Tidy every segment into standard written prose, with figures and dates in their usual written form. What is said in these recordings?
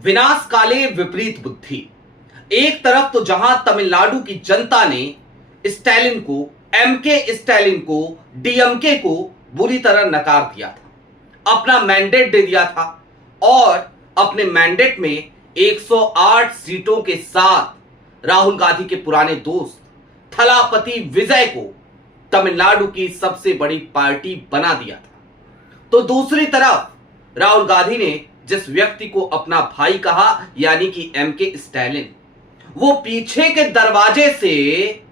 विनाश काले विपरीत बुद्धि। एक तरफ तो जहां तमिलनाडु की जनता ने स्टैलिन को, एमके स्टैलिन को, डीएमके को बुरी तरह नकार दिया था, अपना मैंडेट दे दिया था और अपने मैंडेट में 108 सीटों के साथ राहुल गांधी के पुराने दोस्त थलापति विजय को तमिलनाडु की सबसे बड़ी पार्टी बना दिया था। तो दूसरी तरफ राहुल गांधी ने जिस व्यक्ति को अपना भाई कहा, यानी कि एमके स्टैलिन, वो पीछे के दरवाजे से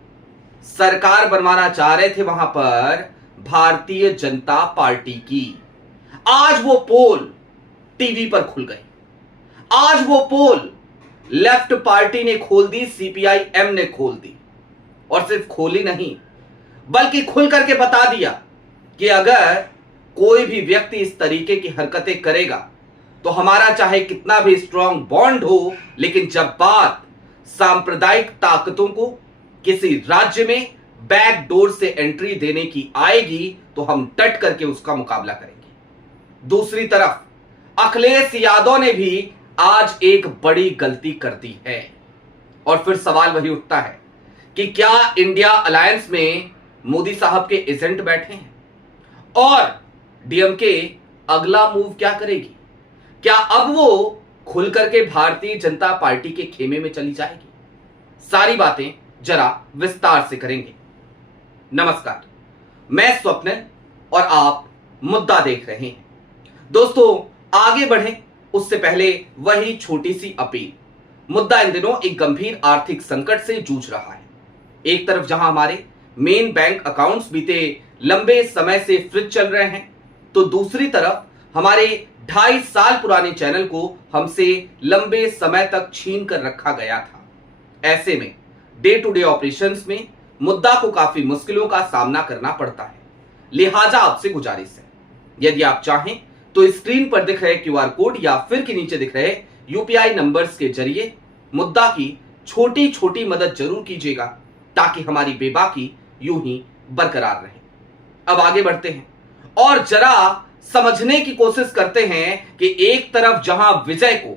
सरकार बनवाना चाह रहे थे वहां पर भारतीय जनता पार्टी की। आज वो पोल टीवी पर खुल गई। आज वो पोल लेफ्ट पार्टी ने खोल दी, सीपीआई-एम ने खोल दी, और सिर्फ खोली नहीं बल्कि खुल करके बता दिया कि अगर कोई भी व्यक्ति इस तरीके की हरकतें करेगा तो हमारा चाहे कितना भी स्ट्रांग बॉन्ड हो, लेकिन जब बात सांप्रदायिक ताकतों को किसी राज्य में बैक डोर से एंट्री देने की आएगी तो हम डट करके उसका मुकाबला करेंगे। दूसरी तरफ अखिलेश यादव ने भी आज एक बड़ी गलती कर दी है और फिर सवाल वही उठता है कि क्या इंडिया अलायंस में मोदी साहब के एजेंट बैठे हैं और डीएमके अगला मूव क्या करेगी? क्या अब वो खुल करके भारतीय जनता पार्टी के खेमे में चली जाएगी? सारी बातें जरा विस्तार से करेंगे। नमस्कार, मैं स्वप्न और आप मुद्दा देख रहे हैं। दोस्तों, आगे बढ़ें उससे पहले वही छोटी सी अपील। मुद्दा इन दिनों एक गंभीर आर्थिक संकट से जूझ रहा है। एक तरफ जहां हमारे मेन बैंक अकाउंट्स बीते लंबे समय से फ्रीज चल रहे हैं, तो दूसरी तरफ हमारे 2.5 साल पुराने चैनल को हमसे लंबे समय तक छीन कर रखा गया था। ऐसे में डे टू डे ऑपरेशंस में मुद्दा को काफी मुश्किलों का सामना करना पड़ता है। लिहाजा आपसे गुजारिश है, यदि आप चाहें तो स्क्रीन पर दिख रहे क्यूआर कोड या फिर के नीचे दिख रहे यूपीआई नंबर्स के जरिए मुद्दा की छोटी छोटी मदद जरूर कीजिएगा, ताकि हमारी बेबाकी यूं ही बरकरार रहे। अब आगे बढ़ते हैं और जरा समझने की कोशिश करते हैं कि एक तरफ जहां विजय को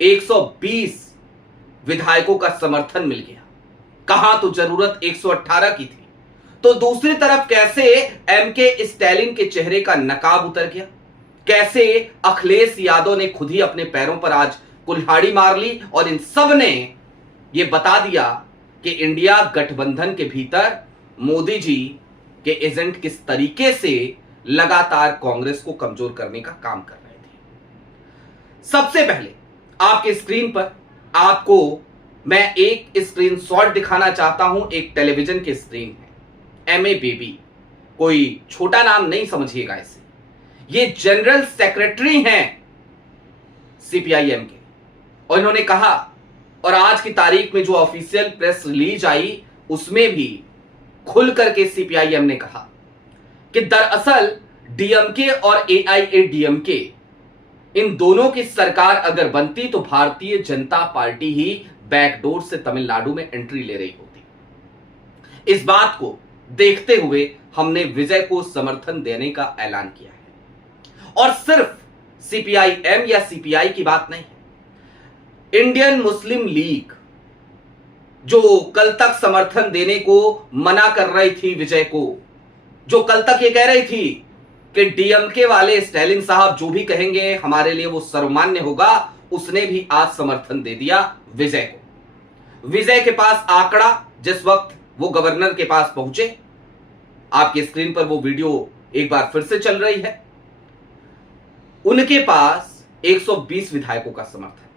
120 विधायकों का समर्थन मिल गया, कहां तो जरूरत 118 की थी, तो दूसरी तरफ कैसे एमके स्टैलिन के चेहरे का नकाब उतर गया, कैसे अखिलेश यादव ने खुद ही अपने पैरों पर आज कुल्हाड़ी मार ली और इन सब ने यह बता दिया कि इंडिया गठबंधन के भीतर मोदी जी के एजेंट किस तरीके से लगातार कांग्रेस को कमजोर करने का काम कर रहे थे। सबसे पहले आपके स्क्रीन पर आपको मैं एक स्क्रीनशॉट दिखाना चाहता हूं। एक टेलीविजन की स्क्रीन है। एमए बेबी, कोई छोटा नाम नहीं समझिएगा इसे, ये जनरल सेक्रेटरी हैं सीपीआई-एम के, और इन्होंने कहा, और आज की तारीख में जो ऑफिशियल प्रेस रिलीज आई उसमें भी खुल करके सीपीआई-एम ने कहा कि दरअसल डीएमके और एआईएडीएमके, इन दोनों की सरकार अगर बनती तो भारतीय जनता पार्टी ही बैकडोर से तमिलनाडु में एंट्री ले रही होती। इस बात को देखते हुए हमने विजय को समर्थन देने का ऐलान किया है। और सिर्फ सीपीआई-एम या सीपीआई की बात नहीं है, इंडियन मुस्लिम लीग जो कल तक समर्थन देने को मना कर रही थी विजय को, जो कल तक ये कह रही थी कि डीएमके वाले स्टैलिन साहब जो भी कहेंगे हमारे लिए वो सर्वमान्य होगा, उसने भी आज समर्थन दे दिया विजय को। विजय के पास आंकड़ा जिस वक्त वो गवर्नर के पास पहुंचे, आपकी स्क्रीन पर वो वीडियो एक बार फिर से चल रही है, उनके पास 120 विधायकों का समर्थन,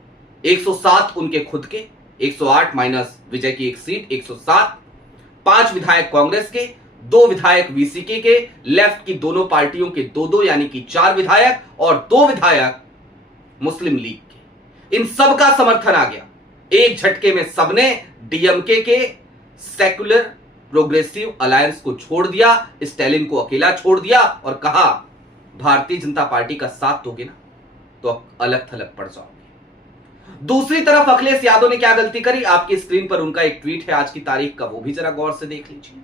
107 उनके खुद के, 108 माइनस विजय की एक सीट 107, 5 विधायक कांग्रेस के, 2 विधायक वीसीके के, लेफ्ट की दोनों पार्टियों के 2-2 यानी कि 4 विधायक और 2 विधायक मुस्लिम लीग के। इन सब का समर्थन आ गया एक झटके में। सबने डीएमके के सेक्युलर प्रोग्रेसिव अलायंस को छोड़ दिया, स्टैलिन को अकेला छोड़ दिया और कहा भारतीय जनता पार्टी का साथ दोगे ना तो अलग थलग पड़ जाओगे। दूसरी तरफ अखिलेश यादव ने क्या गलती करी, आपकी स्क्रीन पर उनका एक ट्वीट है आज की तारीख का, वो भी जरा गौर से देख लीजिए।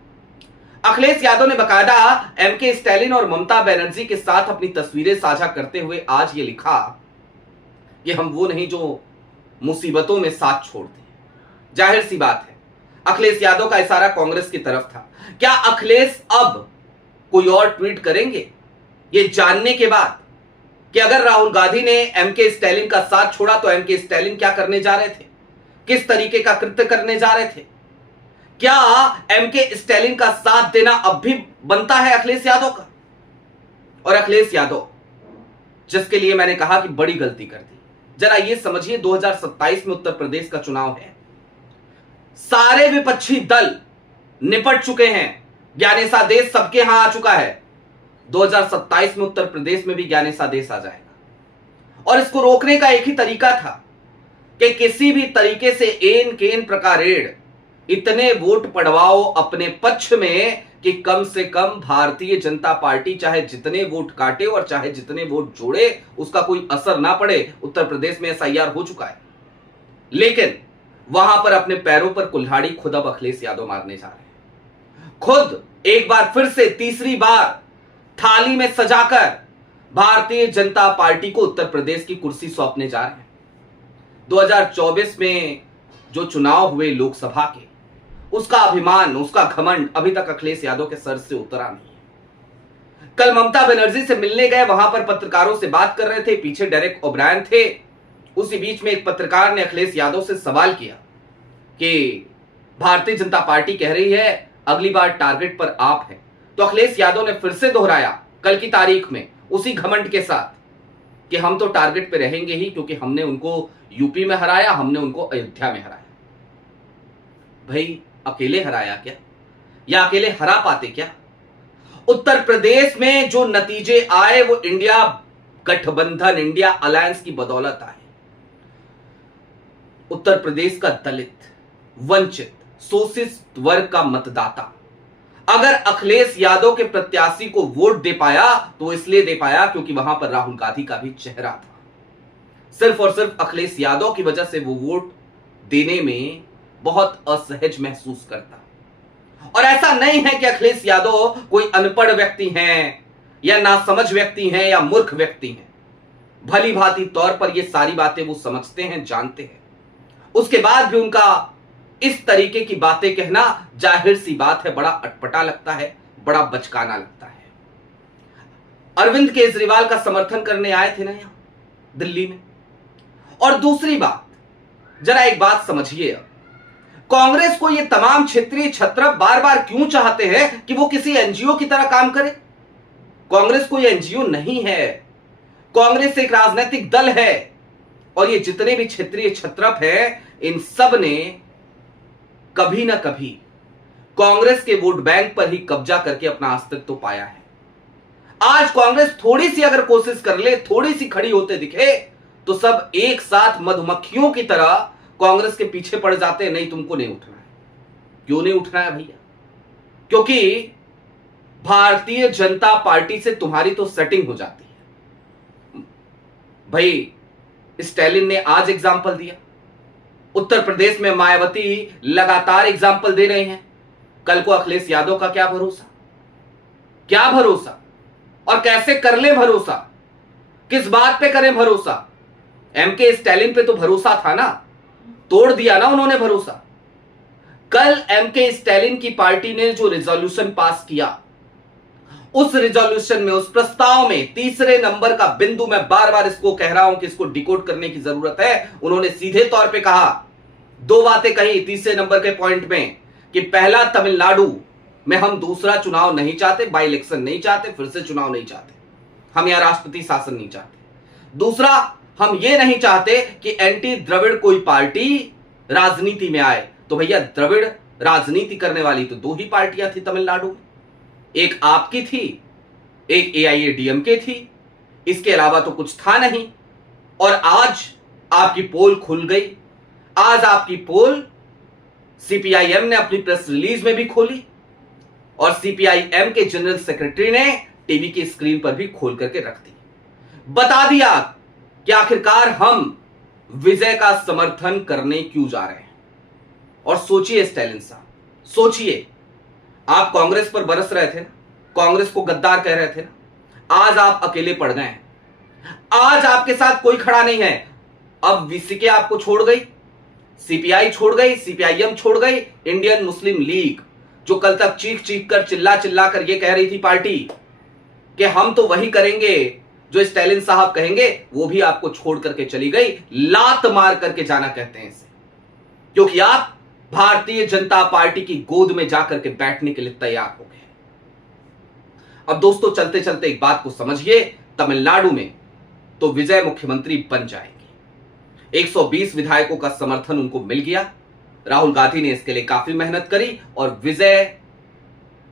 अखिलेश यादव ने बकायदा एमके स्टैलिन और ममता बनर्जी के साथ अपनी तस्वीरें साझा करते हुए आज ये लिखा कि हम वो नहीं जो मुसीबतों में साथ छोड़ दिया। जाहिर सी बात है, अखिलेश यादव का इशारा कांग्रेस की तरफ था। क्या अखिलेश अब कोई और ट्वीट करेंगे ये जानने के बाद कि अगर राहुल गांधी ने एमके स्टैलिन का साथ छोड़ा तो एमके स्टैलिन क्या करने जा रहे थे, किस तरीके का कृत्य करने जा रहे थे? क्या एमके स्टैलिन का साथ देना अब भी बनता है अखिलेश यादव का? और अखिलेश यादव जिसके लिए मैंने कहा कि बड़ी गलती कर दी, जरा ये समझिए 2027 में उत्तर प्रदेश का चुनाव है, सारे विपक्षी दल निपट चुके हैं, ज्ञानेशादेश सबके यहां आ चुका है। 2027 में उत्तर प्रदेश में भी ज्ञानेशादेश आ जाएगा और इसको रोकने का एक ही तरीका था कि किसी भी तरीके से एन केन प्रकारेण इतने वोट पड़वाओ अपने पक्ष में कि कम से कम भारतीय जनता पार्टी चाहे जितने वोट काटे और चाहे जितने वोट जोड़े उसका कोई असर ना पड़े। उत्तर प्रदेश में एसआईआर हो चुका है, लेकिन वहां पर अपने पैरों पर कुल्हाड़ी खुद अब अखिलेश यादव मारने जा रहे हैं। खुद एक बार फिर से तीसरी बार थाली में सजाकर भारतीय जनता पार्टी को उत्तर प्रदेश की कुर्सी सौंपने जा रहे हैं। 2024 में जो चुनाव हुए लोकसभा के, उसका अभिमान, उसका घमंड अभी तक अखिलेश यादव के सर से उतरा नहीं है। कल ममता बनर्जी से मिलने गए, वहां पर पत्रकारों से बात कर रहे थे, पीछे डेरेक ओब्रायन थे। उसी बीच में एक पत्रकार ने अखिलेश यादव से सवाल किया कि भारतीय जनता पार्टी कह रही है अगली बार टारगेट पर आप हैं। तो अखिलेश यादव ने फिर से दोहराया कल की तारीख में उसी घमंड के साथ कि हम तो टारगेट पे रहेंगे ही, क्योंकि हमने उनको यूपी में हराया, हमने उनको अयोध्या में हराया। भाई अकेले हराया क्या, या अकेले हरा पाते क्या? उत्तर प्रदेश में जो नतीजे आए वो इंडिया गठबंधन, इंडिया अलायंस की बदौलत आए। उत्तर प्रदेश का दलित, वंचित, शोषित वर्ग का मतदाता अगर अखिलेश यादव के प्रत्याशी को वोट दे पाया तो इसलिए दे पाया क्योंकि वहां पर राहुल गांधी का भी चेहरा था। सिर्फ और सिर्फ अखिलेश यादव की वजह से वो वोट देने में बहुत असहज महसूस करता। और ऐसा नहीं है कि अखिलेश यादव कोई अनपढ़ व्यक्ति हैं या नासमझ व्यक्ति हैं या मूर्ख व्यक्ति हैं। भली भांति तौर पर ये सारी बातें वो समझते हैं, जानते हैं। उसके बाद भी उनका इस तरीके की बातें कहना जाहिर सी बात है बड़ा अटपटा लगता है, बड़ा बचकाना लगता है। अरविंद केजरीवाल का समर्थन करने आए थे ना यहां दिल्ली में। और दूसरी बात, जरा एक बात समझिए, कांग्रेस को ये तमाम क्षेत्रीय छत्रप बार बार क्यों चाहते हैं कि वो किसी एनजीओ की तरह काम करे? कांग्रेस कोई एनजीओ नहीं है, कांग्रेस एक राजनीतिक दल है। और ये जितने भी क्षेत्रीय छत्रप हैं, इन सब ने कभी ना कभी कांग्रेस के वोट बैंक पर ही कब्जा करके अपना अस्तित्व पाया है। आज कांग्रेस थोड़ी सी अगर कोशिश कर ले, थोड़ी सी खड़ी होते दिखे, तो सब एक साथ मधुमक्खियों की तरह कांग्रेस के पीछे पड़ जाते हैं। नहीं, तुमको नहीं उठना है। क्यों नहीं उठना है भैया? क्योंकि भारतीय जनता पार्टी से तुम्हारी तो सेटिंग हो जाती है। भाई स्टैलिन ने आज एग्जाम्पल दिया, उत्तर प्रदेश में मायावती लगातार एग्जाम्पल दे रहे हैं। कल को अखिलेश यादव का क्या भरोसा, क्या भरोसा? और कैसे कर ले भरोसा? किस बात पे करें भरोसा? एमके स्टैलिन पे तो भरोसा था ना, तोड़ दिया ना उन्होंने भरोसा। कल एमके स्टैलिन की पार्टी ने जो रिजोल्यूशन पास किया, उस रिजोल्यूशन में, उस प्रस्ताव में तीसरे नंबर का बिंदु, मैं बार बार इसको कह रहा हूं कि इसको डिकोड करने की जरूरत है। उन्होंने सीधे तौर पे कहा, दो बातें कही तीसरे नंबर के पॉइंट में कि पहला, तमिलनाडु में हम दूसरा चुनाव नहीं चाहते, बाई इलेक्शन नहीं चाहते, फिर से चुनाव नहीं चाहते, हम यहां राष्ट्रपति शासन नहीं चाहते। दूसरा, हम ये नहीं चाहते कि एंटी द्रविड़ कोई पार्टी राजनीति में आए। तो भैया द्रविड़ राजनीति करने वाली तो दो ही पार्टियां थी तमिलनाडु में, एक आपकी थी, एक एआईएडीएमके थी, इसके अलावा तो कुछ था नहीं। और आज आपकी पोल खुल गई। आज आपकी पोल सीपीआईएम ने अपनी प्रेस रिलीज में भी खोली और सीपीआईएम के जनरल सेक्रेटरी ने टीवी की स्क्रीन पर भी खोल करके रख दी, बता दिया कि आखिरकार हम विजय का समर्थन करने क्यों जा रहे हैं। और सोचिए स्टैलिन साहब, सोचिए, आप कांग्रेस पर बरस रहे थे ना, कांग्रेस को गद्दार कह रहे थे ना, आज आप अकेले पड़ गए हैं। आज आपके साथ कोई खड़ा नहीं है। अब वीसीके आपको छोड़ गई, सीपीआई छोड़ गई, सीपीआईएम छोड़ गई, इंडियन मुस्लिम लीग जो कल तक चीख चीख कर चिल्ला चिल्ला कर ये कह रही थी पार्टी कि हम तो वही करेंगे जो स्टालिन साहब कहेंगे, वो भी आपको छोड़ करके चली गई। लात मार करके जाना कहते हैं इसे, क्योंकि आप भारतीय जनता पार्टी की गोद में जाकर के बैठने के लिए तैयार हो गए। अब दोस्तों चलते चलते एक बात को समझिए, तमिलनाडु में तो विजय मुख्यमंत्री बन जाएंगे। 120 विधायकों का समर्थन उनको मिल गया। राहुल गांधी ने इसके लिए काफी मेहनत करी और विजय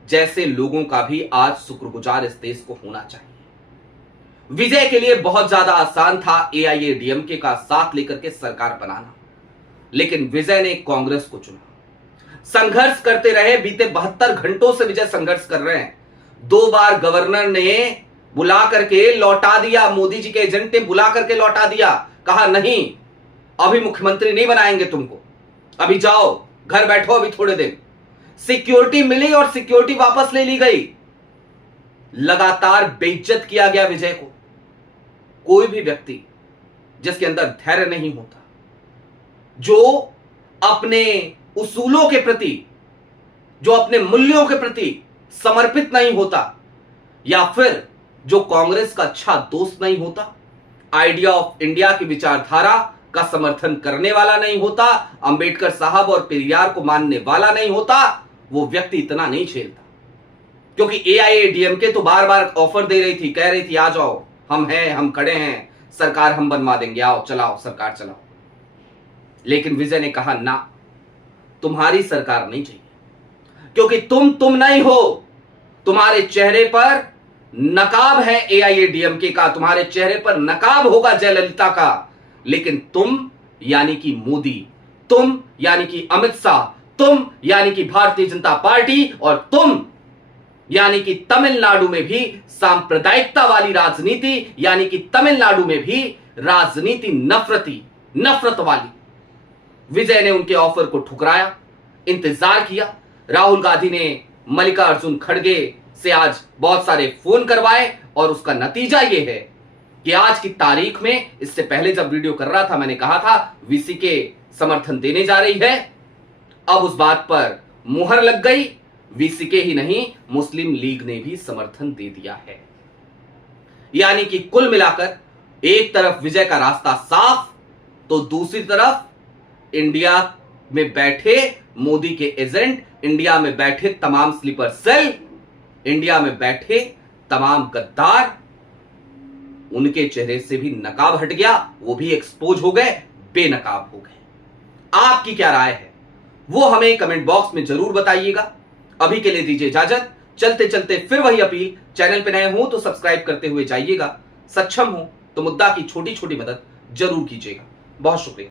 जैसे लोगों का भी आज शुक्रगुजार इस देश को होना चाहिए। विजय के लिए बहुत ज्यादा आसान था एआईएडीएमके का साथ लेकर के सरकार बनाना, लेकिन विजय ने कांग्रेस को चुना। संघर्ष करते रहे, बीते 72 घंटों से विजय संघर्ष कर रहे हैं। 2 बार गवर्नर ने बुला करके लौटा दिया, मोदी जी के एजेंट ने बुला करके लौटा दिया, कहा नहीं अभी मुख्यमंत्री नहीं बनाएंगे तुमको, अभी जाओ घर बैठो अभी थोड़े दिन। सिक्योरिटी मिली और सिक्योरिटी वापस ले ली गई। लगातार बेइज्जत किया गया विजय को। कोई भी व्यक्ति जिसके अंदर धैर्य नहीं होता, जो अपने उसूलों के प्रति, जो अपने मूल्यों के प्रति समर्पित नहीं होता, या फिर जो कांग्रेस का अच्छा दोस्त नहीं होता, आइडिया ऑफ इंडिया की विचारधारा का समर्थन करने वाला नहीं होता, अंबेडकर साहब और पेरियार को मानने वाला नहीं होता, वो व्यक्ति इतना नहीं झेलता। क्योंकि एआईएडीएमके तो बार बार ऑफर दे रही थी, कह रही थी आ जाओ, हम हैं, हम खड़े हैं, सरकार हम बनवा देंगे, आओ चलाओ सरकार चलाओ। लेकिन विजय ने कहा ना, तुम्हारी सरकार नहीं चाहिए, क्योंकि तुम नहीं हो। तुम्हारे चेहरे पर नकाब है एआईएडीएमके का, तुम्हारे चेहरे पर नकाब होगा जयललिता का, लेकिन तुम यानी कि मोदी, तुम यानी कि अमित शाह, तुम यानी कि भारतीय जनता पार्टी, और तुम यानी कि तमिलनाडु में भी सांप्रदायिकता वाली राजनीति, यानी कि तमिलनाडु में भी राजनीति नफरत वाली। विजय ने उनके ऑफर को ठुकराया, इंतजार किया। राहुल गांधी ने मल्लिकार्जुन खड़गे से आज बहुत सारे फोन करवाए और उसका नतीजा यह है कि आज की तारीख में, इससे पहले जब वीडियो कर रहा था मैंने कहा था वीसीके समर्थन देने जा रही है, अब उस बात पर मुहर लग गई। वीसीके ही नहीं, मुस्लिम लीग ने भी समर्थन दे दिया है। यानी कि कुल मिलाकर एक तरफ विजय का रास्ता साफ, तो दूसरी तरफ इंडिया में बैठे मोदी के एजेंट, इंडिया में बैठे तमाम स्लीपर सेल, इंडिया में बैठे तमाम गद्दार, उनके चेहरे से भी नकाब हट गया, वो भी एक्सपोज हो गए, बेनकाब हो गए। आपकी क्या राय है वो हमें कमेंट बॉक्स में जरूर बताइएगा। अभी के लिए दीजिए इजाजत। चलते चलते फिर वही अपील, चैनल पे नए हो तो सब्सक्राइब करते हुए जाइएगा, सक्षम हो तो मुद्दा की छोटी छोटी मदद जरूर कीजिएगा। बहुत शुक्रिया।